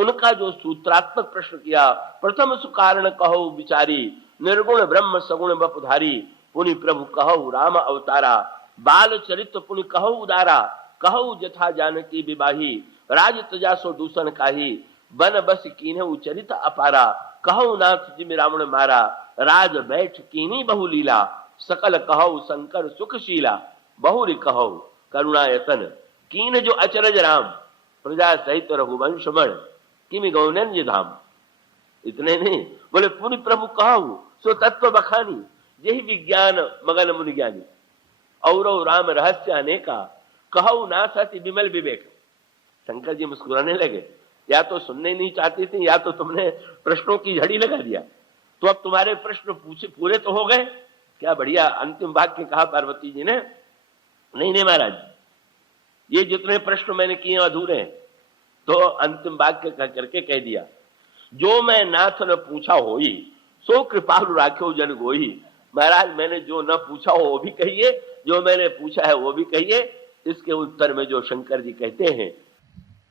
उनका जो सूत्रात्मक प्रश्न किया, प्रथम सुकारण कहो विचारी, निर्गुण ब्रह्म सगुण बपुधारी, पुनि प्रभु कहो राम अवतारा, बाल चरित पुनि कहो उदारा, कहो जथा जानकी विवाही, राज तजा सो दूषण काही, बन बस कीन्हु चरित अपारा, कहो नाथ जिमि रावण मारा, राज बैठ कीनी बहु लीला, सकल कहो शंकर सुखशीला, बहुरी कहो करुणायतन, कीन जो अचरज राम, प्रजा सहित रघुवंश मण, किमि गौनन्य धाम। इतने नहीं, बोले पुनि प्रभु कहु सो तत्व बखानी, यही विज्ञान मगन मुनि ज्ञानी, और राम रहस्य अनेका, कहु नाथ अति विमल विवेक। शंकर जी मुस्कुराने लगे, या तो सुनने नहीं चाहती थी, या तो तुमने प्रश्नों की झड़ी लगा दिया। तो अब तुम्हारे प्रश्न पूछे पूरे तो हो गए। क्या बढ़िया अंतिम वाक्य कहा पार्वती जी ने, नहीं नहीं महाराज, ये जितने प्रश्न मैंने किए अधूरे हैं। तो अंतिम वाक्य कह करके कह दिया, जो मैं नाथ न पूछा होई, सो कृपालु राख्यो जन गोई। महाराज मैंने जो न पूछा हो वो भी कहिए, जो मैंने पूछा है वो भी कहिए। इसके उत्तर में जो शंकर जी कहते हैं,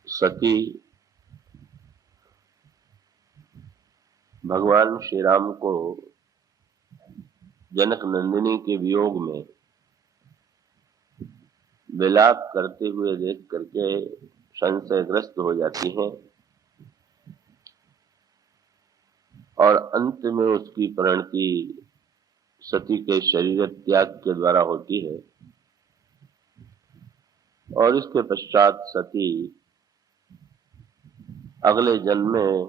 सती भगवान श्री राम को जनक नंदिनी के वियोग में विलाप करते हुए देख करके संशयग्रस्त हो जाती हैं और अंत में उसकी परिणति सती के शरीर त्याग के द्वारा होती है। और इसके पश्चात सती अगले जन्म में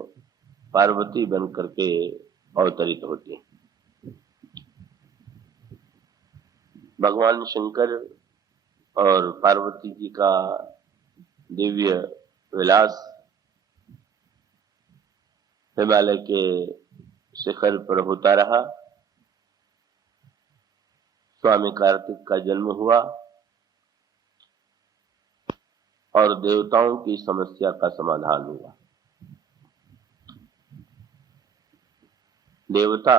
पार्वती बन करके अवतरित होती है। भगवान शंकर और पार्वती जी का दिव्य विलास हिमालय के शिखर पर होता रहा। स्वामी कार्तिक का जन्म हुआ और देवताओं की समस्या का समाधान हुआ। देवता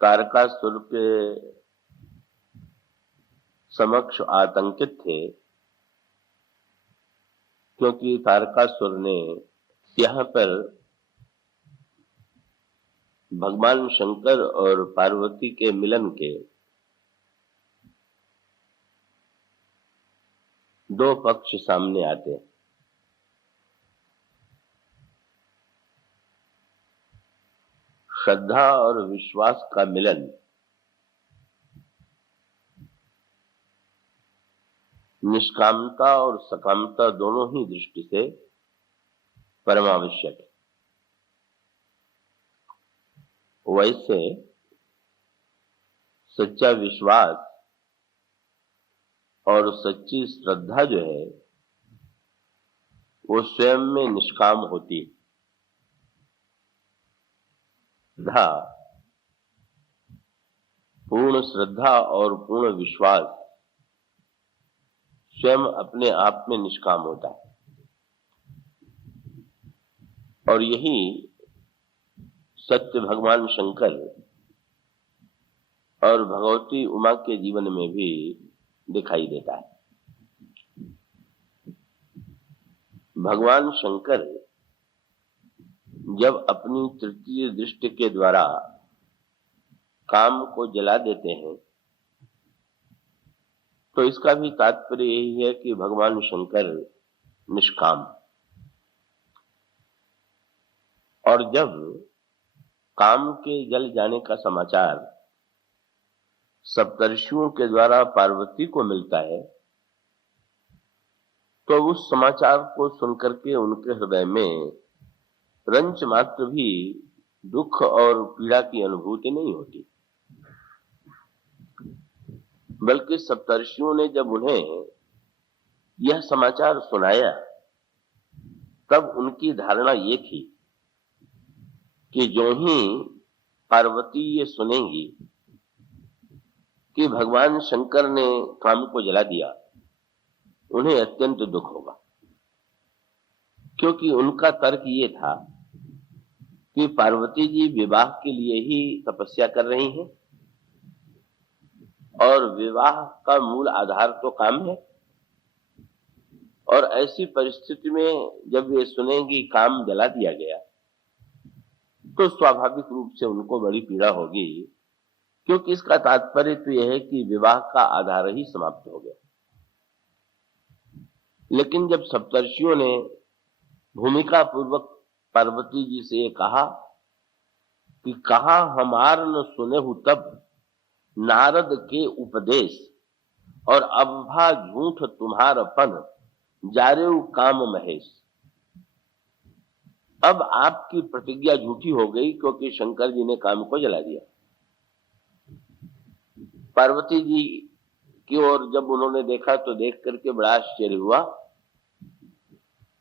तारकासुर के समक्ष आतंकित थे, क्योंकि तारकासुर ने यहाँ पर भगवान शंकर और पार्वती के मिलन के दो पक्ष सामने आते हैं। श्रद्धा और विश्वास का मिलन निष्कामता और सकामता दोनों ही दृष्टि से परमावश्यक है। वैसे सच्चा विश्वास और सच्ची श्रद्धा जो है वो स्वयं में निष्काम होती है। श्रद्धा, पूर्ण श्रद्धा और पूर्ण विश्वास स्वयं अपने आप में निष्काम होता है। और यही सत्य भगवान शंकर और भगवती उमा के जीवन में भी दिखाई देता है। भगवान शंकर जब अपनी तृतीय दृष्टि के द्वारा काम को जला देते हैं, तो इसका भी तात्पर्य यही है कि भगवान शंकर निष्काम। और जब काम के जल जाने का समाचार सप्तर्षियों के द्वारा पार्वती को मिलता है, तो उस समाचार को सुनकर के उनके हृदय में रंच मात्र भी दुख और पीड़ा की अनुभूति नहीं होती, बल्कि सप्तर्षियों ने जब उन्हें यह समाचार सुनाया, तब उनकी धारणा ये थी कि जो ही पार्वती ये सुनेंगी कि भगवान शंकर ने काम को जला दिया, उन्हें अत्यंत दुख होगा। क्योंकि उनका तर्क ये था कि पार्वती जी विवाह के लिए ही तपस्या कर रही हैं और विवाह का मूल आधार तो काम है, और ऐसी परिस्थिति में जब वे सुनेंगी काम जला दिया गया, तो स्वाभाविक रूप से उनको बड़ी पीड़ा होगी, क्योंकि इसका तात्पर्य तो यह है कि विवाह का आधार ही समाप्त हो गया। लेकिन जब सप्तर्षियों ने भूमिका पूर्वक पार्वती जी से कहा कि कहा हमार न सुनेहु तब नारद के उपदेश, और अब्भा झूठ तुम्हारपन जारेउ काम महेश। अब आपकी प्रतिज्ञा झूठी हो गई, क्योंकि शंकर जी ने काम को जला दिया। पार्वती जी की ओर जब उन्होंने देखा तो देख करके बड़ा आश्चर्य हुआ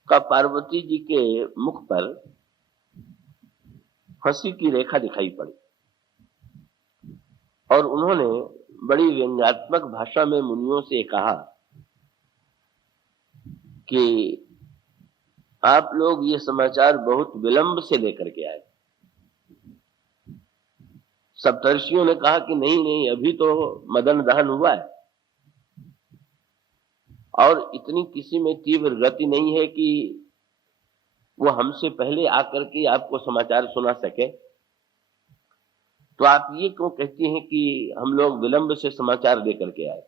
का पार्वती जी के मुख पर हंसी की रेखा दिखाई पड़ी, और उन्होंने बड़ी व्यंग्यात्मक भाषा में मुनियों से कहा कि आप लोग ये समाचार बहुत विलंब से लेकर के आए। सप्तर्षियों ने कहा कि नहीं नहीं, अभी तो मदन दहन हुआ है और इतनी किसी में तीव्र गति नहीं है कि वो हमसे पहले आकर के आपको समाचार सुना सके। तो आप ये क्यों कहती हैं कि हम लोग विलंब से समाचार लेकर के आए?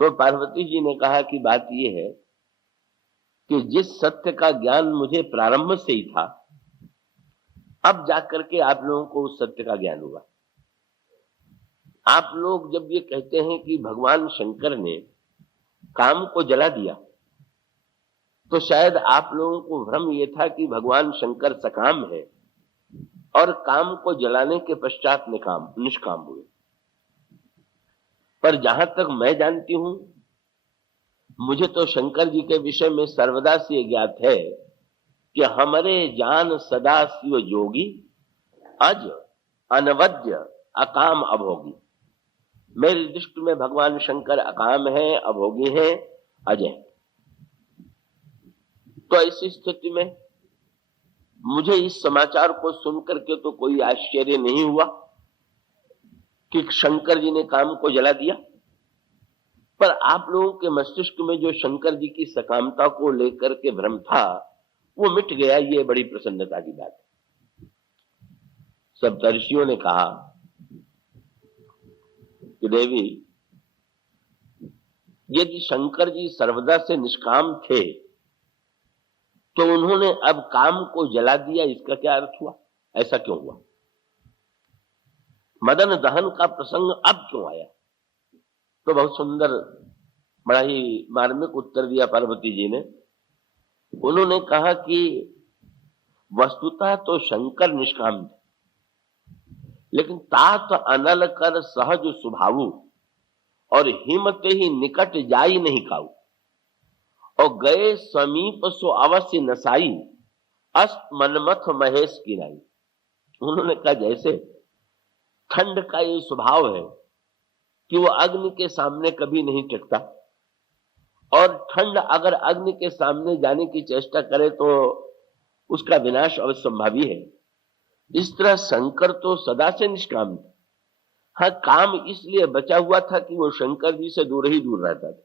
तो पार्वती जी ने कहा कि बात ये है कि जिस सत्य का ज्ञान मुझे प्रारंभ से ही था, अब जाकर के आप लोगों को उस सत्य का ज्ञान हुआ। आप लोग जब ये कहते हैं कि भगवान शंकर ने काम को जला दिया, तो शायद आप लोगों को भ्रम ये था कि भगवान शंकर सकाम है और काम को जलाने के पश्चात निष्काम हुए। पर जहां तक मैं जानती हूं, मुझे तो शंकर जी के विषय में सर्वदा से ज्ञात है कि हमारे जान सदा शिव जोगी, अज अनवद्य अकाम अभोगी। मेरी दृष्टि में भगवान शंकर अकाम है, अभोगी है, अजय। तो ऐसी स्थिति में मुझे इस समाचार को सुनकर के तो कोई आश्चर्य नहीं हुआ कि शंकर जी ने काम को जला दिया, पर आप लोगों के मस्तिष्क में जो शंकर जी की सकामता को लेकर के भ्रम था, वो मिट गया। ये बड़ी प्रसन्नता की बात है। सप्तर्षियों ने कहा कि देवी, यदि शंकर जी सर्वदा से निष्काम थे, तो उन्होंने अब काम को जला दिया, इसका क्या अर्थ हुआ? ऐसा क्यों हुआ? मदन दहन का प्रसंग अब क्यों आया? तो बहुत सुंदर, बड़ा ही मार्मिक उत्तर दिया पार्वती जी ने। उन्होंने कहा कि वस्तुतः तो शंकर निष्काम थे, लेकिन तात अनल कर सहज स्वभावु, और हिमते ही निकट जाई नहीं खाऊ, और गए समीप सो अवश्य नसाई, अस्त मनमथ महेश की नाई। उन्होंने कहा जैसे ठंड का ये स्वभाव है कि वो अग्नि के सामने कभी नहीं टिकता, और ठंड अगर अग्नि के सामने जाने की चेष्टा करे तो उसका विनाश अवश्यंभावी है। इस तरह शंकर तो सदा से निष्काम था। हाँ, काम इसलिए बचा हुआ था कि वो शंकर जी से दूर ही दूर रहता था।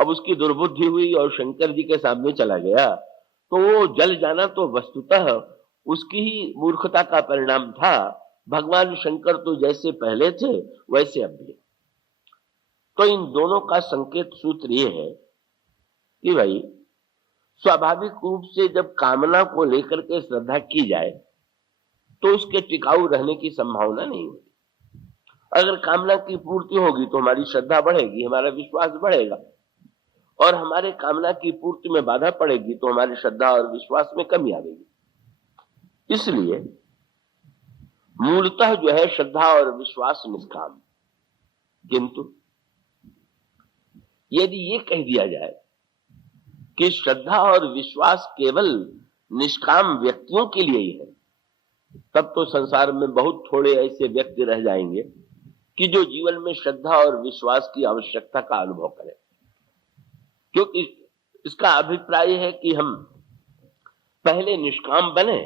अब उसकी दुर्बुद्धि हुई और शंकर जी के सामने चला गया, तो वो जल जाना तो वस्तुतः उसकी ही मूर्खता का परिणाम था। भगवान शंकर तो जैसे पहले थे वैसे अब भी। तो इन दोनों का संकेत सूत्र ये है कि भाई, स्वाभाविक रूप से जब कामना को लेकर के श्रद्धा की जाए तो उसके टिकाऊ रहने की संभावना नहीं होती। अगर कामना की पूर्ति होगी तो हमारी श्रद्धा बढ़ेगी, हमारा विश्वास बढ़ेगा, और हमारे कामना की पूर्ति में बाधा पड़ेगी तो हमारी श्रद्धा और विश्वास में कमी आएगी। इसलिए मूलतः जो है श्रद्धा और विश्वास निष्काम। किंतु यदि ये कह दिया जाए कि श्रद्धा और विश्वास केवल निष्काम व्यक्तियों के लिए ही है, तब तो संसार में बहुत थोड़े ऐसे व्यक्ति रह जाएंगे कि जो जीवन में श्रद्धा और विश्वास की आवश्यकता का अनुभव करें। क्योंकि इसका अभिप्राय है कि हम पहले निष्काम बने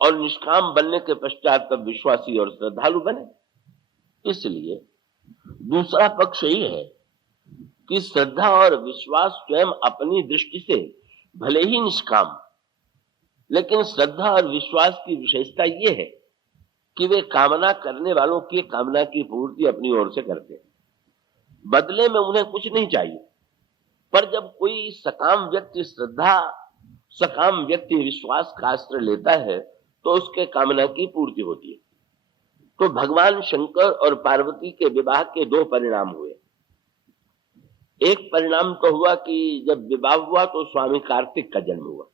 और निष्काम बनने के पश्चात तब विश्वासी और श्रद्धालु बने। इसलिए दूसरा पक्ष यही है कि श्रद्धा और विश्वास स्वयं अपनी दृष्टि से भले ही निष्काम, लेकिन श्रद्धा और विश्वास की विशेषता यह है कि वे कामना करने वालों की कामना की पूर्ति अपनी ओर से करते हैं, बदले में उन्हें कुछ नहीं चाहिए। पर जब कोई सकाम व्यक्ति श्रद्धा, सकाम व्यक्ति विश्वास का आश्रय लेता है तो उसके कामना की पूर्ति होती है। तो भगवान शंकर और पार्वती के विवाह के दो परिणाम हुए। एक परिणाम तो हुआ कि जब विवाह हुआ तो स्वामी कार्तिक का जन्म हुआ,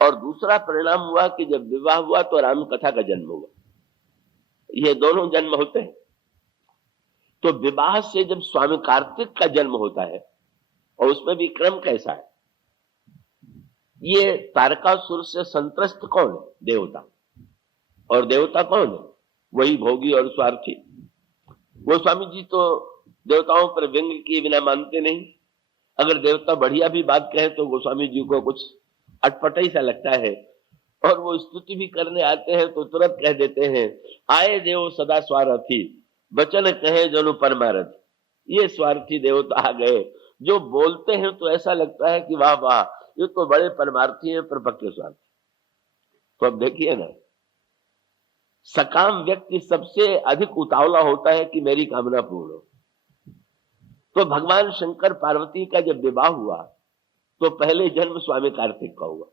और दूसरा परिणाम हुआ कि जब विवाह हुआ तो राम कथा का जन्म हुआ। ये दोनों जन्म होते हैं। तो विवाह से जब स्वामी कार्तिक का जन्म होता है, और उसमें भी क्रम कैसा है, ये तारकासुर से संत्रस्त कौन है? देवता। और देवता कौन है? वही भोगी और स्वार्थी। वो स्वामी जी तो देवताओं पर व्यंग किए बिना मानते नहीं। अगर देवता बढ़िया भी बात कहे तो गोस्वामी जी को कुछ अटपटा ही सा लगता है, और वो स्तुति भी करने आते हैं तो तुरंत कह देते हैं, आए देव सदा स्वार्थी, वचन कहे जनु परमारथ। ये स्वार्थी देवता आ गए, जो बोलते हैं तो ऐसा लगता है कि वाह वाह, ये तो बड़े परमार्थी हैं, पर पक्के स्वार्थी। तो अब देखिए ना, सकाम व्यक्ति सबसे अधिक उतावला होता है कि मेरी कामना पूर्ण हो। तो भगवान शंकर पार्वती का जब विवाह हुआ तो पहले जन्म स्वामी कार्तिक का हुआ,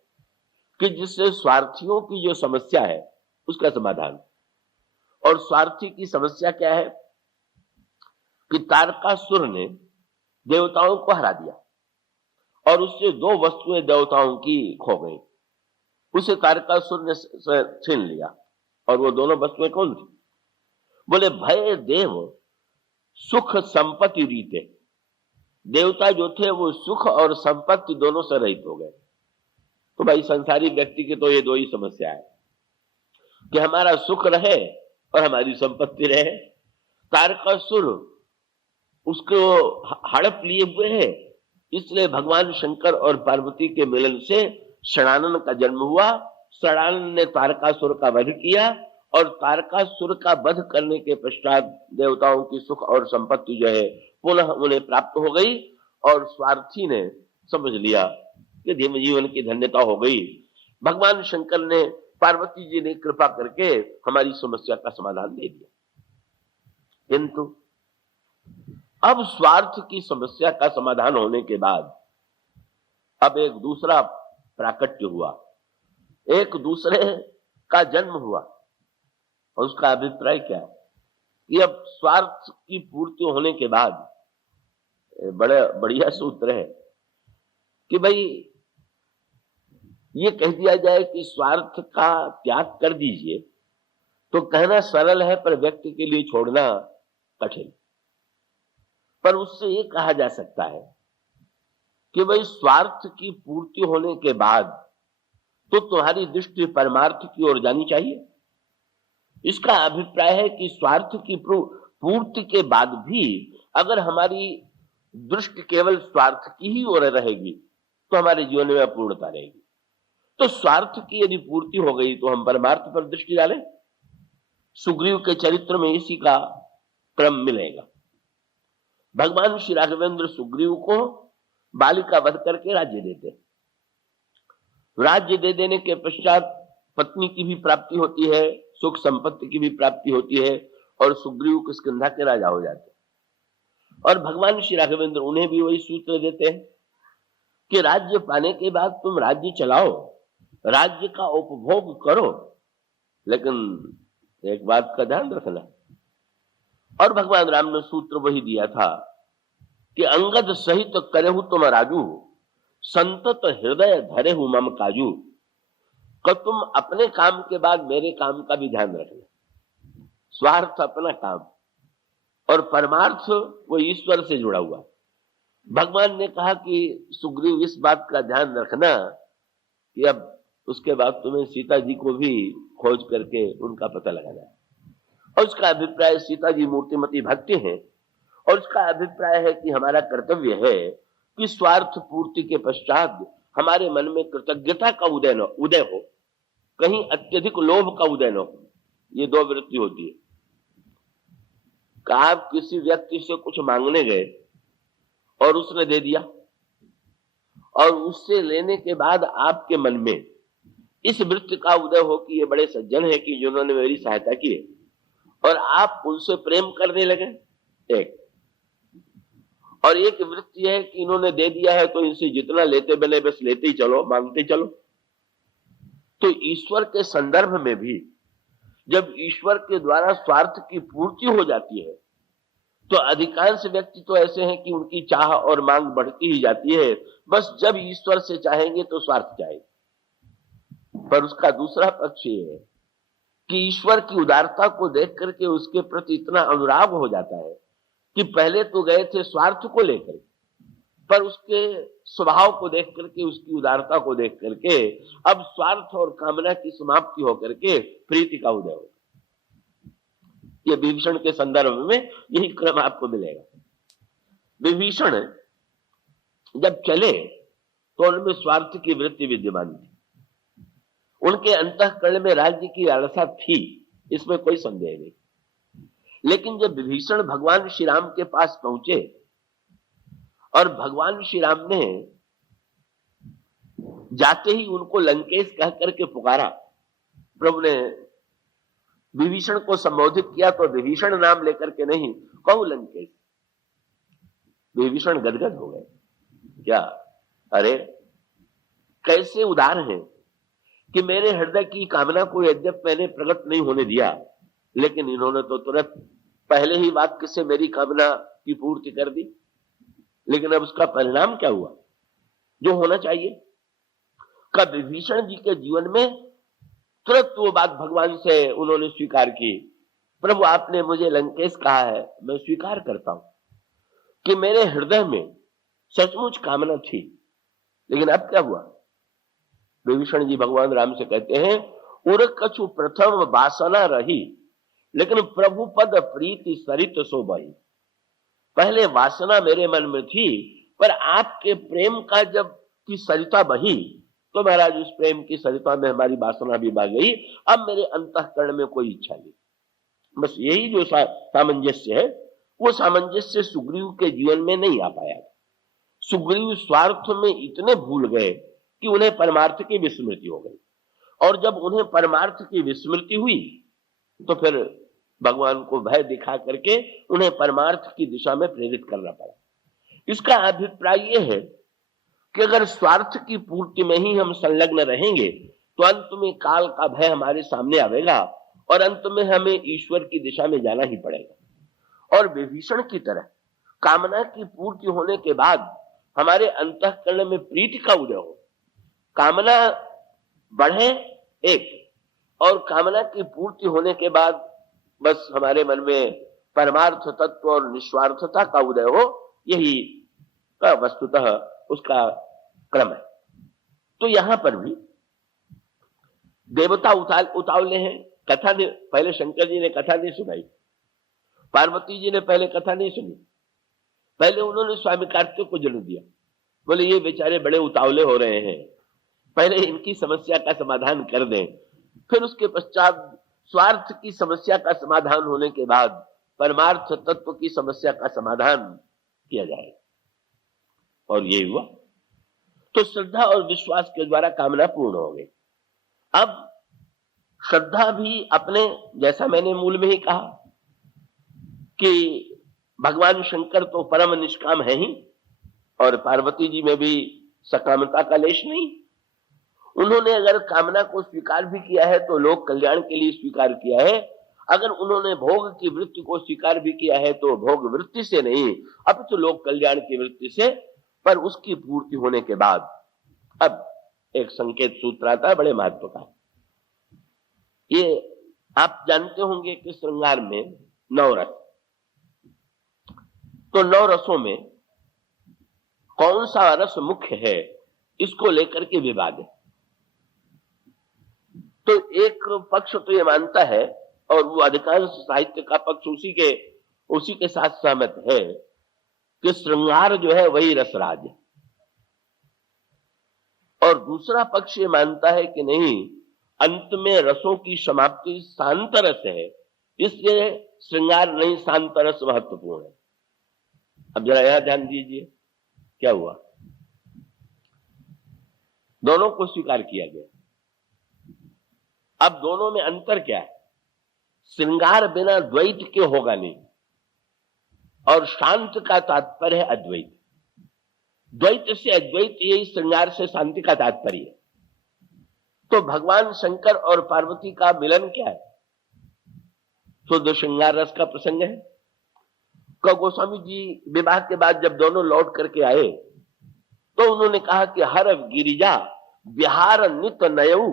कि जिससे स्वार्थियों की जो समस्या है उसका समाधान। और स्वार्थी की समस्या क्या है कि तारकासुर ने देवताओं को हरा दिया, और उससे दो वस्तुएं देवताओं की खो गई। उसे तारकासुर ने छीन लिया, और वो दोनों वस्तुएं कौन थी? बोले भय देव सुख संपत्ति रीते। देवता जो थे वो सुख और संपत्ति दोनों से रहित हो गए। तो भाई संसारी व्यक्ति की तो ये दो ही समस्या है कि हमारा सुख रहे और हमारी संपत्ति रहे। तारकासुर उसको हड़प लिए हुए है, इसलिए भगवान शंकर और पार्वती के मिलन से षडानन का जन्म हुआ। षडानन ने तारकासुर का वध किया, और तारकासुर का वध करने के पश्चात देवताओं की सुख और संपत्ति जो है पुनः उन्हें प्राप्त हो गई, और स्वार्थी ने समझ लिया कि जीवन की धन्यता हो गई। भगवान शंकर ने, पार्वती जी ने कृपा करके हमारी समस्या का समाधान दे दिया। किंतु अब स्वार्थ की समस्या का समाधान होने के बाद अब एक दूसरा प्राकट्य हुआ, एक दूसरे का जन्म हुआ। और उसका अभिप्राय क्या है कि अब स्वार्थ की पूर्ति होने के बाद बड़ा बढ़िया सूत्र है कि भाई ये कह दिया जाए कि स्वार्थ का त्याग कर दीजिए, तो कहना सरल है पर व्यक्ति के लिए छोड़ना कठिन। पर उससे ये कहा जा सकता है कि भाई स्वार्थ की पूर्ति होने के बाद तो तुम्हारी दृष्टि परमार्थ की ओर जानी चाहिए। इसका अभिप्राय है कि स्वार्थ की पूर्ति के बाद भी अगर हमारी दृष्टि केवल स्वार्थ की ही ओर रहेगी तो हमारे जीवन में अपूर्णता रहेगी। तो स्वार्थ की यदि पूर्ति हो गई तो हम परमार्थ पर दृष्टि डालें। सुग्रीव के चरित्र में इसी का क्रम मिलेगा। भगवान श्री राघवेंद्र सुग्रीव को बाली का वध करके राज्य देते। राज्य दे देने के पश्चात पत्नी की भी प्राप्ति होती है, सुख संपत्ति की भी प्राप्ति होती है, और सुग्रीव किष्किंधा के राजा हो जाते। और भगवान श्री राघवेंद्र उन्हें भी वही सूत्र देते हैं कि राज्य पाने के बाद तुम राज्य चलाओ, राज्य का उपभोग करो, लेकिन एक बात का ध्यान रखना। और भगवान राम ने सूत्र वही दिया था कि अंगद सहित करेहु तुम राजू, संतत हृदय धरेहु मम काजू। कि तुम अपने काम के बाद मेरे काम का भी ध्यान रखना। स्वार्थ अपना काम और परमार्थ वो ईश्वर से जुड़ा हुआ। भगवान ने कहा कि सुग्रीव इस बात का ध्यान रखना कि अब उसके बाद तुम्हें सीता जी को भी खोज करके उनका पता लगाना है। और उसका अभिप्राय सीता जी मूर्तिमती भक्ति है, और उसका अभिप्राय है कि हमारा कर्तव्य है कि स्वार्थ पूर्ति के पश्चात हमारे मन में कृतज्ञता का उदय हो, कहीं अत्यधिक लोभ का उदय न हो। ये दो वृत्ति होती है। आप किसी व्यक्ति से कुछ मांगने गए और उसने दे दिया, और उससे लेने के बाद आपके मन में इस वृत्ति का उदय हो कि ये बड़े सज्जन है कि जिन्होंने मेरी सहायता की है, और आप उनसे प्रेम करने लगे, एक। और एक वृत्ति है कि इन्होंने दे दिया है तो इनसे जितना लेते बने बस लेते ही चलो, मांगते चलो। तो ईश्वर के संदर्भ में भी जब ईश्वर के द्वारा स्वार्थ की पूर्ति हो जाती है तो अधिकांश व्यक्ति तो ऐसे हैं कि उनकी चाह और मांग बढ़ती ही जाती है, बस जब ईश्वर से चाहेंगे तो स्वार्थ चाहेंगे। पर उसका दूसरा पक्ष ये है कि ईश्वर की उदारता को देख करके उसके प्रति इतना अनुराग हो जाता है कि पहले तो गए थे स्वार्थ को लेकर, पर उसके स्वभाव को देख करके, उसकी उदारता को देख करके अब स्वार्थ और कामना की समाप्ति होकर के प्रीति का उदय होगा। ये विभीषण के संदर्भ में यही क्रम आपको मिलेगा। विभीषण जब चले तो उनमें स्वार्थ की वृत्ति विद्यमान थी, उनके अंतःकरण में राज्य की लालसा थी, इसमें कोई संदेह नहीं। लेकिन जब विभीषण भगवान श्री राम के पास पहुंचे और भगवान श्री राम ने जाते ही उनको लंकेश कह करके पुकारा, प्रभु ने विभीषण को संबोधित किया तो विभीषण नाम लेकर के नहीं, कहू लंकेश। विभीषण गदगद हो गए, क्या अरे कैसे उदार हैं कि मेरे हृदय की कामना को यद्यप मैंने प्रकट नहीं होने दिया, लेकिन इन्होंने तो तुरंत पहले ही वाक्य से मेरी कामना की पूर्ति कर दी। लेकिन अब उसका परिणाम क्या हुआ जो होना चाहिए? कब विभीषण जी के जीवन में तुरंत वो बात भगवान से उन्होंने स्वीकार की, प्रभु आपने मुझे लंकेश कहा है, मैं स्वीकार करता हूं कि मेरे हृदय में सचमुच कामना थी। लेकिन अब क्या हुआ? विभीषण जी भगवान राम से कहते हैं, उर कछु प्रथम वासना रही, लेकिन प्रभु पद प्रीति सरित सो बही। पहले वासना मेरे मन में थी, पर आपके प्रेम का जब की सरिता बही तो महाराज उस प्रेम की सरिता में हमारी वासना भी बह गई। अब मेरे अंतःकरण में कोई इच्छा नहीं। बस यही जो सामंजस्य है, वो सामंजस्य सुग्रीव के जीवन में नहीं आ पाया। सुग्रीव स्वार्थ में इतने भूल गए कि उन्हें परमार्थ की विस्मृति हो गई, और जब उन्हें परमार्थ की विस्मृति हुई तो फिर भगवान को भय दिखा करके उन्हें परमार्थ की दिशा में प्रेरित करना पड़ा। इसका अभिप्राय यह है कि अगर स्वार्थ की पूर्ति में ही हम संलग्न रहेंगे तो अंत में काल का भय हमारे सामने आवेगा और अंत में हमें ईश्वर की दिशा में जाना ही पड़ेगा। और विभीषण की तरह कामना की पूर्ति होने के बाद हमारे अंतःकरण में प्रीति का उदय हो, कामना बढ़े एक, और कामना की पूर्ति होने के बाद बस हमारे मन में परमार्थ तत्व और निस्वार्थता का उदय हो, यही वस्तुतः उसका क्रम है। तो यहां पर भी देवता उतावले हैं, कथा ने पहले शंकर जी ने कथा नहीं सुनाई, पार्वती जी ने पहले कथा नहीं सुनी, पहले उन्होंने स्वामी कार्तिक को जन्म दिया। बोले ये बेचारे बड़े उतावले हो रहे हैं, पहले इनकी समस्या का समाधान कर दें, फिर उसके पश्चात स्वार्थ की समस्या का समाधान होने के बाद परमार्थ तत्व की समस्या का समाधान किया जाएगा। और ये हुआ तो श्रद्धा और विश्वास के द्वारा कामना पूर्ण हो गई। अब श्रद्धा भी अपने, जैसा मैंने मूल में ही कहा कि भगवान शंकर तो परम निष्काम है ही, और पार्वती जी में भी सकामता का लेश नहीं। उन्होंने अगर कामना को स्वीकार भी किया है तो लोक कल्याण के लिए स्वीकार किया है, अगर उन्होंने भोग की वृत्ति को स्वीकार भी किया है तो भोग वृत्ति से नहीं, अब तो लोक कल्याण की वृत्ति से। पर उसकी पूर्ति होने के बाद अब एक संकेत सूत्र आता है बड़े महत्व का। ये आप जानते होंगे कि श्रृंगार में 9 रस, तो 9 रसों में कौन सा रस मुख्य है, इसको लेकर के विवाद है। तो एक पक्ष तो ये मानता है, और वो अधिकांश साहित्य का पक्ष उसी के साथ सहमत है कि श्रृंगार जो है वही रसराज है। और दूसरा पक्ष ये मानता है कि नहीं, अंत में रसों की समाप्ति शांत रस है, इसलिए श्रृंगार नहीं शांत रस महत्वपूर्ण है। अब जरा यह ध्यान दीजिए, क्या हुआ? दोनों को स्वीकार किया गया। अब दोनों में अंतर क्या है? श्रृंगार बिना द्वैत के होगा नहीं, और शांत का तात्पर्य है अद्वैत। द्वैत से अद्वैत, यही श्रृंगार से शांति का तात्पर्य है। तो भगवान शंकर और पार्वती का मिलन क्या है? शुद्ध श्रृंगार रस का प्रसंग है। गोस्वामी जी विवाह के बाद जब दोनों लौट करके आए तो उन्होंने कहा कि हर गिरिजा विहार नित नयऊ,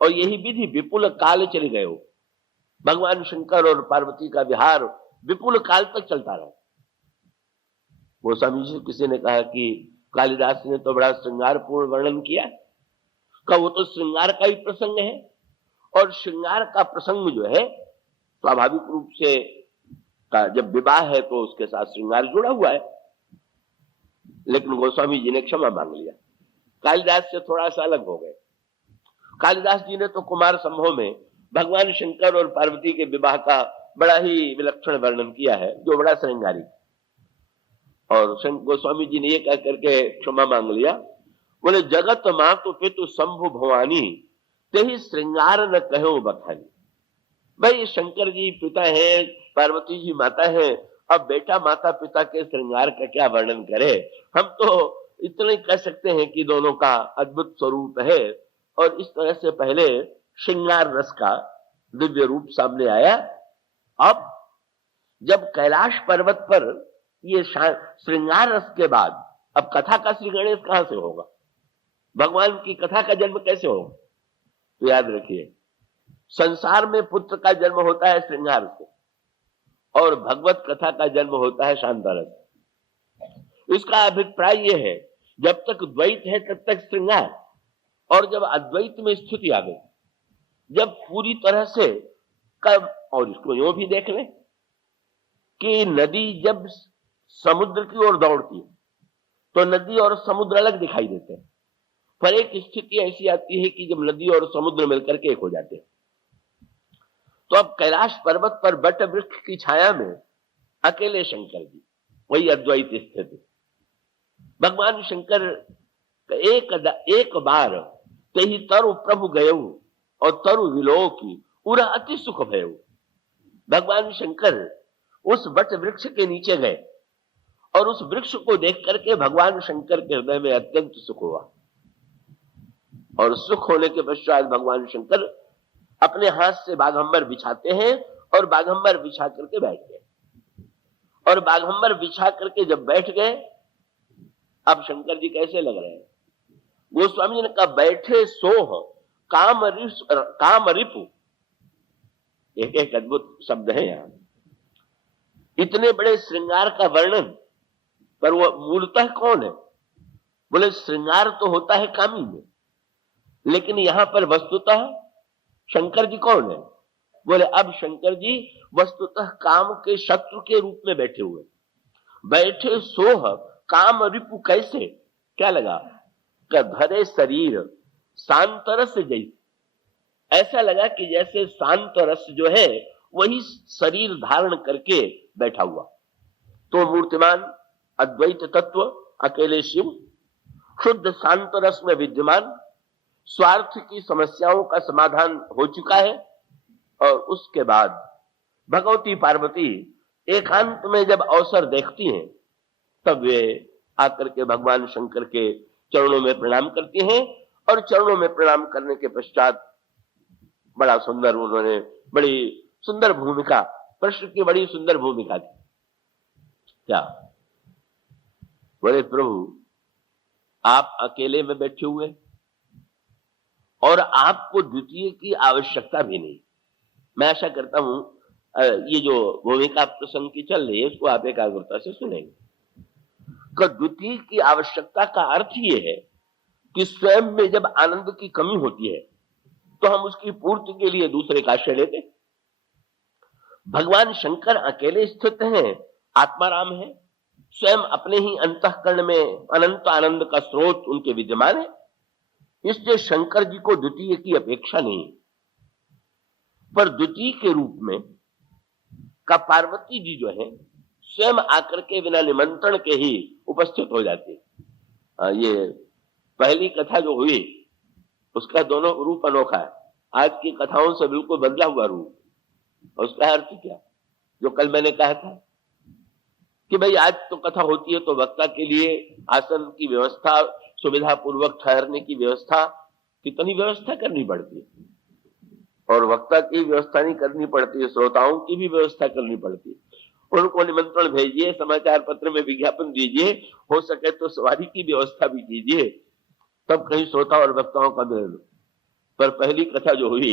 और यही विधि विपुल काल चले गए। भगवान शंकर और पार्वती का विहार विपुल काल तक चलता रहा। गोस्वामी जी से किसी ने कहा कि कालिदास ने तो बड़ा श्रृंगारपूर्ण वर्णन किया, का वो तो श्रृंगार का ही प्रसंग है, और श्रृंगार का प्रसंग जो है स्वाभाविक रूप से जब विवाह है तो उसके साथ श्रृंगार जुड़ा हुआ है। लेकिन गोस्वामी जी ने क्षमा मांग लिया, कालिदास से थोड़ा सा अलग हो गए। कालिदास जी ने तो कुमार संभव में भगवान शंकर और पार्वती के विवाह का बड़ा ही विलक्षण वर्णन किया है, जो बड़ा श्रृंगारी। और गोस्वामी जी ने ये कह करके क्षमा मांग लिया, बोले जगत मातु पितु शंभु भवानी तेहि श्रृंगार न कहो बखानी। भाई शंकर जी पिता है, पार्वती जी माता है, अब बेटा माता पिता के श्रृंगार का क्या वर्णन करे। हम तो इतना ही कह सकते हैं कि दोनों का अद्भुत स्वरूप है। और इस तरह से पहले श्रृंगार रस का दिव्य रूप सामने आया। अब जब कैलाश पर्वत पर ये श्रृंगार रस के बाद अब कथा का श्री गणेश कहां से होगा? भगवान की कथा का जन्म कैसे होगा? तो याद रखिए, संसार में पुत्र का जन्म होता है श्रृंगार से, और भगवत कथा का जन्म होता है शांतारस। इसका अभिप्राय यह है, जब तक द्वैत है तब तक श्रृंगार, और जब अद्वैत में स्थिति आ गई, जब पूरी तरह से कब, और इसको यूं भी देख लें कि नदी जब समुद्र की ओर दौड़ती है तो नदी और समुद्र अलग दिखाई देते हैं, पर एक स्थिति ऐसी आती है कि जब नदी और समुद्र मिलकर के एक हो जाते हैं। तो अब कैलाश पर्वत पर बट वृक्ष की छाया में अकेले शंकर जी, वही अद्वैत स्थिति। भगवान शंकर एक बार तेहि तरु प्रभु गयऊ और तरु विलो की उरा अति सुख भयऊ। भगवान शंकर उस बट वृक्ष के नीचे गए और उस वृक्ष को देख करके भगवान शंकर के हृदय में अत्यंत सुख हुआ। और सुख होने के पश्चात भगवान शंकर अपने हाथ से बाघंबर बिछाते हैं और बाघंबर बिछा करके बैठ गए। और बाघंबर बिछा करके जब बैठ गए, अब शंकर जी कैसे लग रहे हैं? गोस्वामी जी ने कहा बैठे सोह काम रिपु। एक एक अद्भुत शब्द है यहां, इतने बड़े श्रृंगार का वर्णन, पर वो मूलतः कौन है? बोले श्रृंगार तो होता है कामी में, लेकिन यहां पर वस्तुतः शंकर जी कौन है? बोले अब शंकर जी वस्तुतः काम के शत्रु के रूप में बैठे हुए। बैठे सोह काम रिपु, कैसे? क्या लगा? धरे शरीर शांत रस जैसे, ऐसा लगा कि जैसे शांत रस जो है वही शरीर धारण करके बैठा हुआ। तो मूर्तिमान अद्वैत तत्व अकेले शिव शुद्ध शांत रस में विद्यमान, स्वार्थ की समस्याओं का समाधान हो चुका है। और उसके बाद भगवती पार्वती एकांत में जब अवसर देखती हैं, तब वे आकर के भगवान शंकर के चरणों में प्रणाम करती हैं। और चरणों में प्रणाम करने के पश्चात बड़ा सुंदर, उन्होंने बड़ी सुंदर भूमिका, कृष्ण की बड़ी सुंदर भूमिका थी। क्या बोले? प्रभु आप अकेले में बैठे हुए और आपको द्वितीय की आवश्यकता भी नहीं। मैं आशा करता हूं ये जो भूमिका प्रसंग की चल रही है इसको आप एकाग्रता से सुनेंगे। द्वितीय की आवश्यकता का अर्थ ये है कि स्वयं में जब आनंद की कमी होती है तो हम उसकी पूर्ति के लिए दूसरे का आश्रय लेते। भगवान शंकर अकेले स्थित हैं, आत्माराम है, स्वयं अपने ही अंतःकरण में अनंत आनंद का स्रोत उनके विद्यमान है। इसलिए शंकर जी को द्वितीय की अपेक्षा नहीं, पर द्वितीय के रूप में का पार्वती जी जो है स्वयं आकर के बिना निमंत्रण के ही उपस्थित हो जाती है। ये पहली कथा जो हुई उसका दोनों रूप अनोखा है, आज की कथाओं से बिल्कुल बदला हुआ रूप। उसका अर्थ क्या, जो कल मैंने कहा था कि भाई आज तो कथा होती है तो वक्ता के लिए आसन की व्यवस्था, सुविधा पूर्वक ठहरने की व्यवस्था, कितनी व्यवस्था करनी पड़ती है, और वक्ता की व्यवस्था नहीं करनी पड़ती है, श्रोताओं की भी व्यवस्था करनी पड़ती है। उनको निमंत्रण भेजिए, समाचार पत्र में विज्ञापन दीजिए, हो सके तो सवारी की व्यवस्था भी कीजिए, तब कहीं श्रोता और वक्ताओं का मेल। पर पहली कथा जो हुई